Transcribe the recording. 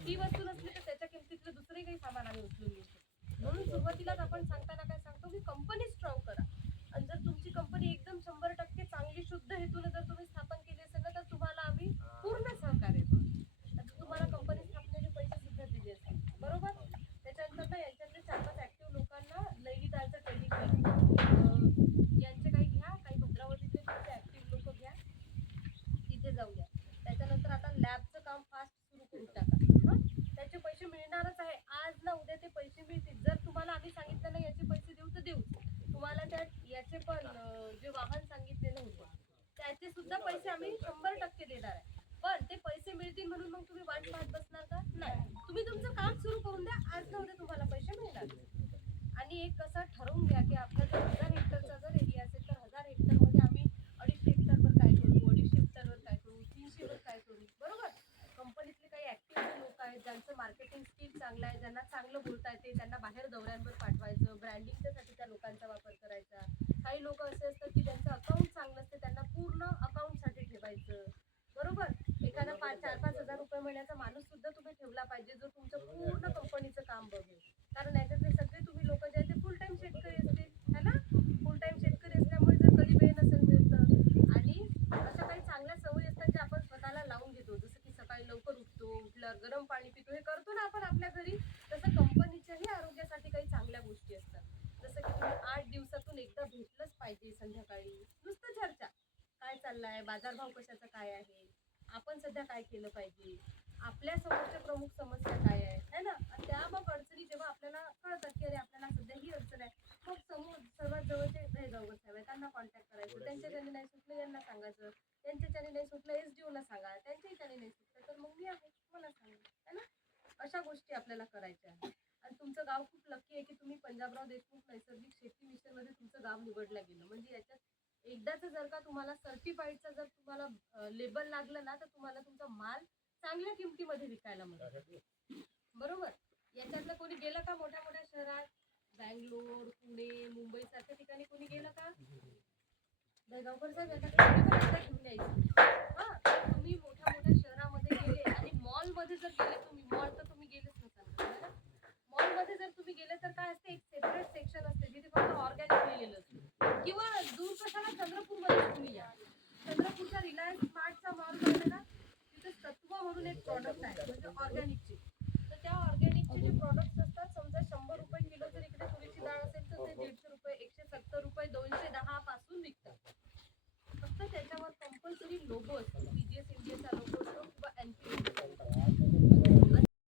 ही वस्तू नसली तर त्याच्या किमतीतलं दुसरे काही सामान आम्ही उचलून घेतो. म्हणून सुरुवातीलाच आपण सांगताना काय सांगतो की कंपनी स्ट्रॉंग करा. आणि जर तुमची कंपनी एकदम शंभर टक्के चांगली शुद्ध हेतून जर तुम्ही स्थापन केली असेल ना तर तुम्हाला आम्ही पूर्ण सहकार्य करू. आता तुम्हाला कंपनी स्थापनेचे पैसे सुद्धा दिले असतील बरोबर? त्याच्यानंतर ना यांच्यातले चार पाच ऍक्टिव्ह लोकांना नैनितालचं ट्रेनिंग करा. यांचे काही घ्या काही भद्रावतीतले तुमचे ऍक्टिव्ह लोक घ्या. तिथे जाऊया. त्याच्यानंतर आता लॅब काम फास्ट सुरू करू टाका हं? त्याचे पैसे मिळणारच आहे आज ना उद्या ते पैसे मिळतील जर तुम्हाला आम्ही सांगितलं ना याचे पैसे देऊ तर देऊ तुम्हाला त्या याचे पण अं, जे वाहन सांगितलेलं होतं त्याचे सुद्धा पैसे आम्ही शंभर टक्के देणार आहे पण ते पैसे मिळतील म्हणून मग तुम्ही वाट पाहत बसणार का? नाही. तुम्ही तुमचं काम सुरू करून द्या. आज नव्हते तुम्हाला पैसे मिळणार. आणि एक कसं ठरवून घ्या की आपला जर हजार हेक्टरचा जर एरिया असेल तर हजार हेक्टरमध्ये आम्ही अडीचशे हेक्टरवर काय करू? अडीचशे हेक्टरवर काय करू? तीनशेवर काय करू? बरोबर? कंपनीतले काही ॲक्टिव्ह लोक आहेत ज्यांचं मार्केटिंग स्किल चांगलं आहे ज्यांना चांगलं बोलता येते त्यांना बाहेर दौऱ्यांवर पाठवायचं ब्रँडिंगच्यासाठी त्या लोकांचा वापर करायचा. काही लोक असे असतात की ज्यांचं अकाउंट चांगलं असते त्यांना पूर्ण अकाउंटसाठी ठेवायचं. बरोबर? एखादा पाच चार पाच हजार रुपये महिन्याचा माणूस सुद्धा तुम्ही ठेवला पाहिजे जो तुमचं पूर्ण कंपनीचं काम बघेल कारण याच्यातले सगळे तुम्ही लोक जे आहेत ते फुल टाइम शेतकरी असतील है ना फुल टाइम शेतकरी असल्यामुळे जर कधी वेळ नसेल मिळतं आणि अशा काही चांगल्या सवयी असतात ज्या आपण स्वतःला लावून घेतो जसं की सकाळी लवकर उठतो उठल्यावर गरम पाणी पितो हे करतो ना आपण आपल्या घरी तसं कंपनीच्याही आरोग्यासाठी काही चांगल्या गोष्टी असतात. जसं की तुम्ही आठ दिवसातून एकदा भेटलंच पाहिजे संध्याकाळी. नुसतं चर्चा. काय चाललाय? बाजारभाव कशाचा काय आहे? आपण सध्या काय केलं पाहिजे? आपल्या समोरच्या प्रमुख समस्या काय आहे है ना? त्या मग अडचणी जेव्हा आपल्याला कळतात की अरे आपल्याला सध्या ही अडचण आहे मग समोर सर्वात जवळचे दहेगावकर साहेब आहे त्यांना कॉन्टॅक्ट करायचं. त्यांच्या त्यांनी नाही सुटलं यांना सांगायचं. त्यांच्या ज्याने नाही सुटलं एस डी ओला सांगा. त्यांच्याही नाही सुटलं तर मग मी आहे. मला सांगा है ना? अशा गोष्टी आपल्याला करायच्या आहेत. आणि तुमचं गाव खूप लकी आहे की तुम्ही पंजाबराव देशमुख नैसर्गिक शेती मिशनमध्ये तुमचं गाव निवडलं गेलं. म्हणजे याच्यात एकदाच जर का तुम्हाला सर्टिफाईडचा जर तुम्हाला लेबल लागलं ना तर तुम्हाला तुमचा माल चांगल्या किमतीमध्ये विकायला मिळतो बरोबर? याच्यातलं कोणी गेलं का मोठ्या मोठ्या शहरात? बँगलोर पुणे मुंबई सारख्या ठिकाणी कोणी गेलं का? दहीगावकर साहेब याचा घेऊन यायचं. हा तुम्ही मोठ्या मोठ्या शहरामध्ये गेले आणि मॉलमध्ये जर गेले तुम्ही मॉल तर तुम्ही गेलेच नसाल. मॉलमध्ये जर तुम्ही गेले तर काय असते? एक सेपरेट सेक्शन असते जिथे फक्त ऑर्गॅनिक लिहिलेलं असतं. किंवा दूर कशाला? चंद्रपूरमध्ये तुम्ही या. चंद्रपूरच्या रिलायन्स स्मार्टचा मॉल आहे ना तिथे तत्व म्हणून एक प्रॉडक्ट आहे म्हणजे ऑर्गॅनिकचे